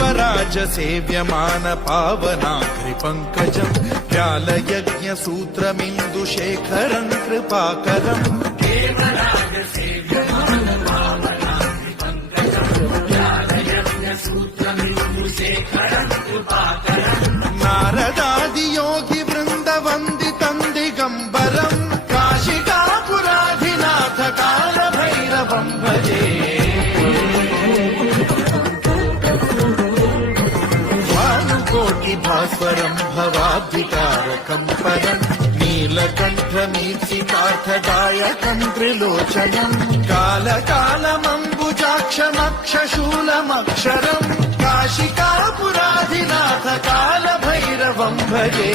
देवराज सेव्यमान पावनाग्रिपङ्कजम् व्यालयज्ञसूत्रमिन्दुशेखरम् कृपाकरम् देवराज सेव्यमान पावनाग्रिपङ्कजम् व्यालयज्ञसूत्रमिन्दुशेखरम् कृपाकरम् नारदादियोगि वृन्दवन्दितम् दिगम्बरम् काशिकापुराधिनाथ कालभैरवम् भजे भास्वरम् भवाब्धिकारकम् परम् नीलकण्ठमीर्तिकार्थदायकम् त्रिलोचनम् कालकालमम्बुजाक्षमक्षशूलमक्षरम् काशिकापुराधिनाथ कालभैरवम् भजे